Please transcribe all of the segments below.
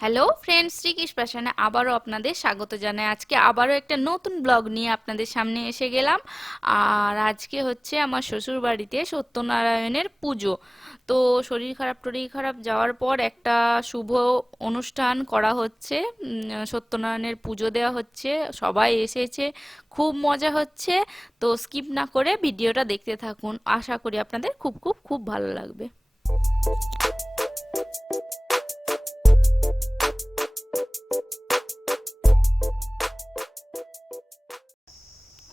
Hello friends Shrikrishna প্যাশনে আবারও আপনাদের স্বাগত জানাই। আজকে আবারও একটা নতুন ব্লগ নিয়ে আপনাদের সামনে এসে গেলাম। আর আজকে হচ্ছে আমার শ্বশুর বাড়িতে সত্যনারায়ণের পুজো। তো শরীর খারাপ, টরীর খারাপ যাওয়ার পর একটা শুভ অনুষ্ঠান করা হচ্ছে। সত্যনারায়ণের পুজো দেওয়া হচ্ছে। সবাই এসেছে। খুব মজা হচ্ছে। তো স্কিপ না করে ভিডিওটা দেখতে থাকুন। আশা করি আপনাদের খুব খুব খুব ভালো লাগবে।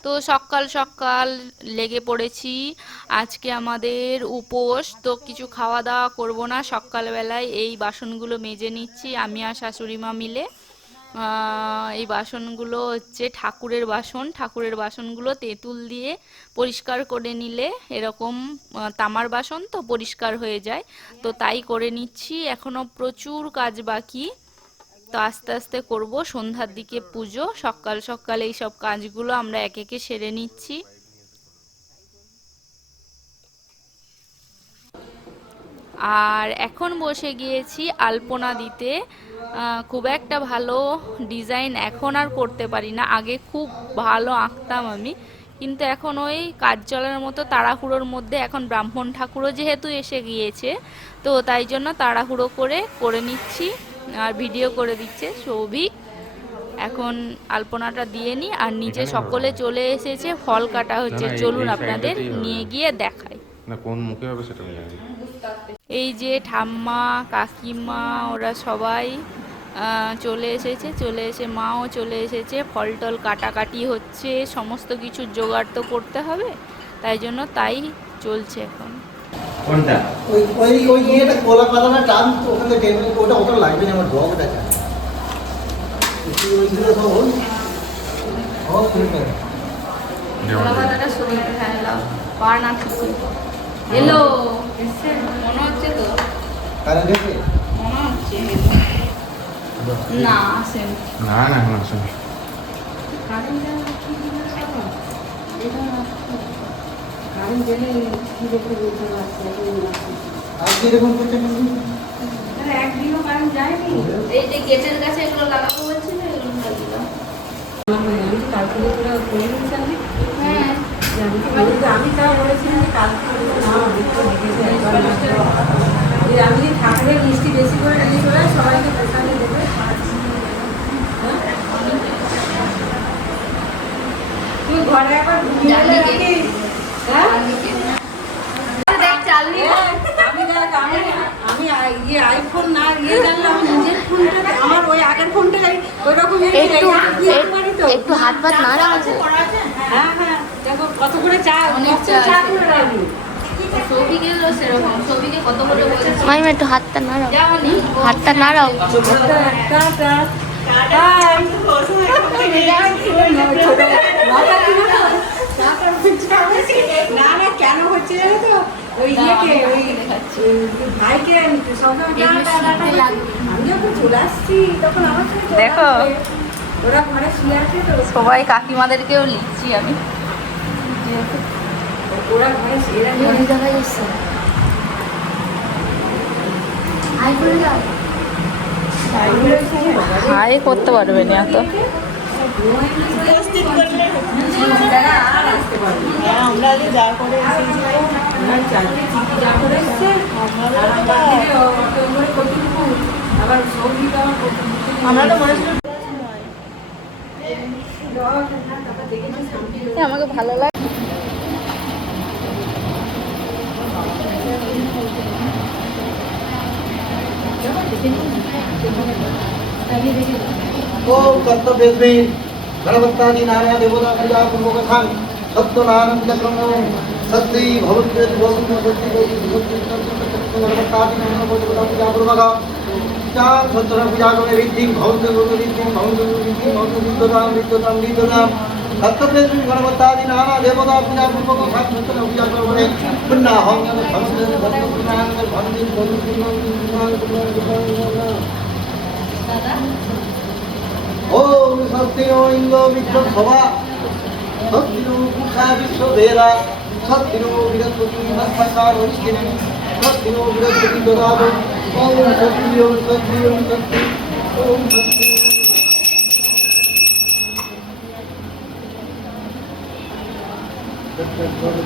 তো সকাল সকাল লেগে পড়েছি। আজকে আমাদের উপোস, তো কিছু খাওয়া দাওয়া করব না। সকালবেলায় এই বাসনগুলো মেজে নিচ্ছি, আমি আর শাশুড়ি মা মিলে। এই বাসনগুলো হচ্ছে ঠাকুরের বাসন। ঠাকুরের বাসনগুলো তেঁতুল দিয়ে পরিষ্কার করে নিলে এরকম তামার বাসন তো পরিষ্কার হয়ে যায়। তো তাই করে নিচ্ছি। এখনও প্রচুর কাজ বাকি। তো আস্তে আস্তে করব, সন্ধ্যার দিকে পুজো, সকাল সকাল এই সব কাজগুলো আমরা এক একে সেরে নিচ্ছি। আর এখন বসে গিয়েছি আলপনা দিতে। খুব একটা ভালো ডিজাইন এখন আর করতে পারি না। আগে খুব ভালো আঁকতাম আমি, কিন্তু এখন ওই কাজ চলার মতো তাড়াহুড়োর মধ্যে এখন ব্রাহ্মণ ঠাকুরও যেহেতু এসে গিয়েছে, তো তাই জন্য তাড়াহুড়ো করে করে নিচ্ছি। আর ভিডিও করে দিচ্ছে সৌভিক। এখন আলপনাটা দিয়ে নি আর নিচে সকলে চলে এসেছে ফল কাটা হচ্ছে চলুন আপনাদের নিয়ে গিয়ে দেখাই। না কোন মুখে হবে সেটা আমি এই যে ঠাম্মা কাকিমা ওরা সবাই চলে এসেছে চলে এসে মাও চলে এসেছে ফল টল কাটাকাটি হচ্ছে সমস্ত কিছু জোগাড় তো করতে হবে তাই জন্য তাই চলছে এখন। কোনটা? ওই ওই ওই ইয়েটা কলা পাতাটা টান তো ওখানে টেবিল ওটা ওটা লাগবে না আমার ডগটা চাই ওইগুলো সব হল। ও ঠিক আছে যেমন এলো। মনে হচ্ছে তো। কারেন্ট এসে মনে হচ্ছে। না আসেন। না না এখন আসেনি আর কি রকম করতে এই যে গেটের কাছে এগুলো লাগাবো বলছিল এগুলো লাগিয়ে হ্যাঁ। আমি তাও বলেছিলাম যে কালকে আমি ঠাকুরের মিষ্টি বেশি করে চলে আয়, সবাইকে প্রসাদে দেবে। হ্যাঁ? তুই ঘরে একবার ঘুমিয়ে না একটু হাত পাত নাড়া আছে হ্যাঁ হ্যাঁ একটু হাতটা নাড়াও হাতটা নাড়াও টাটা না না কেন হচ্ছে জানো তো? ওই ইয়েকে ওই ওই ভাইকে সবসময় টাটা, টাটা, টাটা। আমি যখন চলে আসছি তখন আমার সাথে দেখো। ওরা ঘরে শুয়ে আছে তো। সবাই কাকিমাদেরকেও লিখছি আমি। ওরা ঘরে শুয়ে আছে। হাই করতে পারবে না উপস্থিত করলে হ্যাঁ, আমরা যে যা করে আমাকে ভালো লাগে। ও কত দেখবেন गणभक्तादि नारायण देवता पूजा पूर्वक खान सत्यनारायण विचक्रम सत्य भवत्य वसुम सत्य गणभक्तादि नारायण देवता पूजा पूर्वक पूजा सत्य पूजा करें रिद्धि भवत्य रिद्धि भवत्य रिद्धि भवत्य रिद्धताम रिद्धताम रिद्धताम सत्यप्रेत्री गणभक्तादि नारायण देवता पूजा पूर्वक खान सत्य पूजा करें पुन्ना हम भवत्य भवत्य पुन्ना भवत्य भवत्य पुन्ना पुन्ना पुन्ना दादा? ওম সত্যি ইন্দ বিষ্ণু সভা সত্যি পুষা বিশ্ব ভেরা সত্যি বৃহস্পতি নস্তাকার হরিষ্ঠিনী সত্যি বৃহস্পতি দদাব ওম সত্যি ওম সত্যি ওম সত্যি ওম শান্তি। ভাবে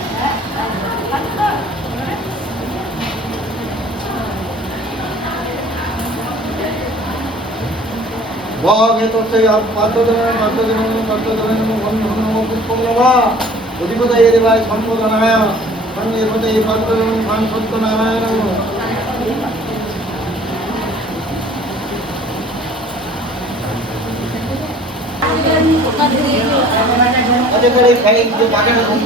সেই পাত্রজনম পাত্রজনম পাত্রজনম বন্ধন নম পুষ্পম নম অধিপতয়ে দেবায় সম্বোধনায়। সঙ্গে পদে পাত্রজনম নাম সত্য নারায়ণ নম আজকে করে খাই যে বাগানে বন্ধ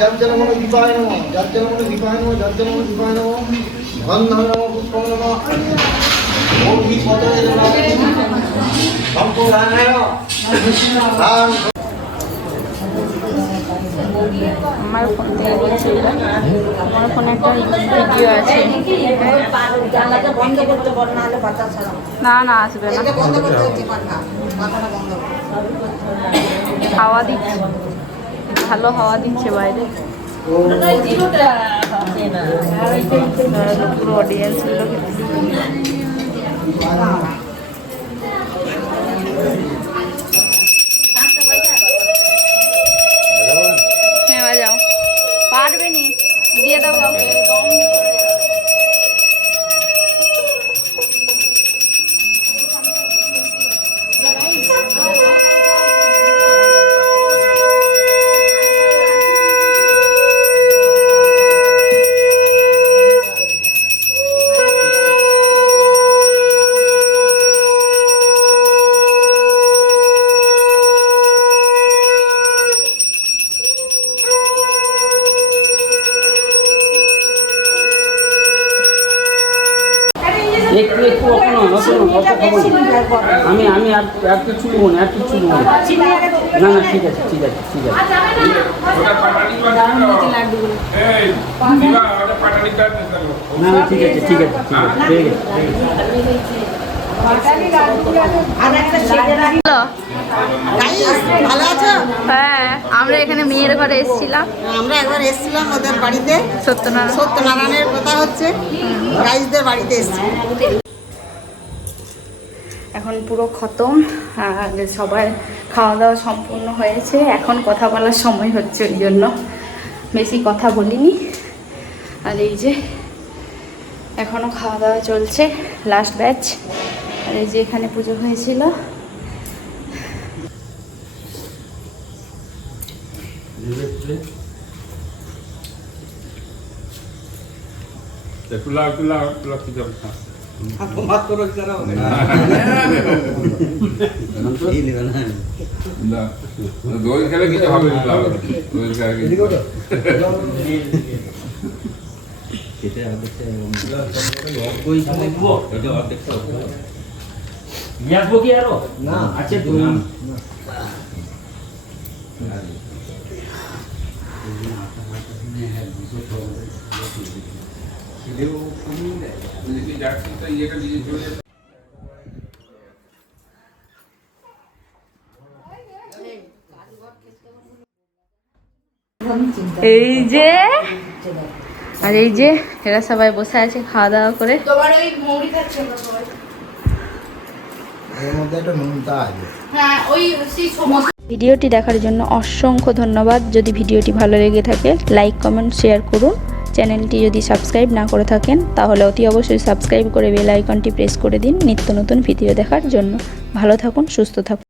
যাজ্জল মন দীপায় নম যাজ্জল মন দীপায় নম যাজ্জল মন আমার ফোন থেকে বলছি আমার ফোনে একটা ভিডিও আছে। না না আসবে না। হাওয়া দিচ্ছে। ভালো হাওয়া দিচ্ছে বাইরে। পুরো অডিয়েন্স গুলো হ্যাঁ আমি আমি আর আর কিছু নেব না আর কিছু নেব না। না না ঠিক আছে ঠিক আছে ঠিক আছে। না। না ঠিক আছে ঠিক আছে ঠিক আছে আছো হ্যাঁ আমরা এখানে মেয়ের ঘরে এসেছিলাম। আমরা একবার এসেছিলাম ওদের বাড়িতে। সত্যনারায়ণ। সত্যনারায়ণের কথা হচ্ছে। গাইসদের বাড়িতে এসেছি। এখন পুরো খতম, আর সবার খাওয়া দাওয়া সম্পূর্ণ হয়েছে। এখন কথা বলার সময় হচ্ছে, ওই জন্য বেশি কথা বলিনি। আর এই যে এখনও খাওয়া দাওয়া চলছে লাস্ট ব্যাচ আর এই যে এখানে পুজো হয়েছিল। তুলা তুলা তুলা কি যাবে দোল খেলে কিছু হবে না দোল খেলে কিছু হবে না। নিয়ে আসব কি আরও ইয়েটা চলে এই যে আর এই যে এরা সবাই বসে আছে খাওয়া দাওয়া করে। এর মধ্যে একটা নুনটা আছে। ভিডিওটি দেখার জন্য অসংখ্য ধন্যবাদ। যদি ভিডিওটি ভালো লেগে থাকে লাইক কমেন্ট শেয়ার করুন। চ্যানেলটি যদি সাবস্ক্রাইব না করে থাকেন, তাহলে অতি অবশ্যই সাবস্ক্রাইব করে বেল আইকনটি প্রেস করে দিন নিত্য নতুন ভিডিও দেখার জন্য। ভালো থাকুন, সুস্থ থাকুন।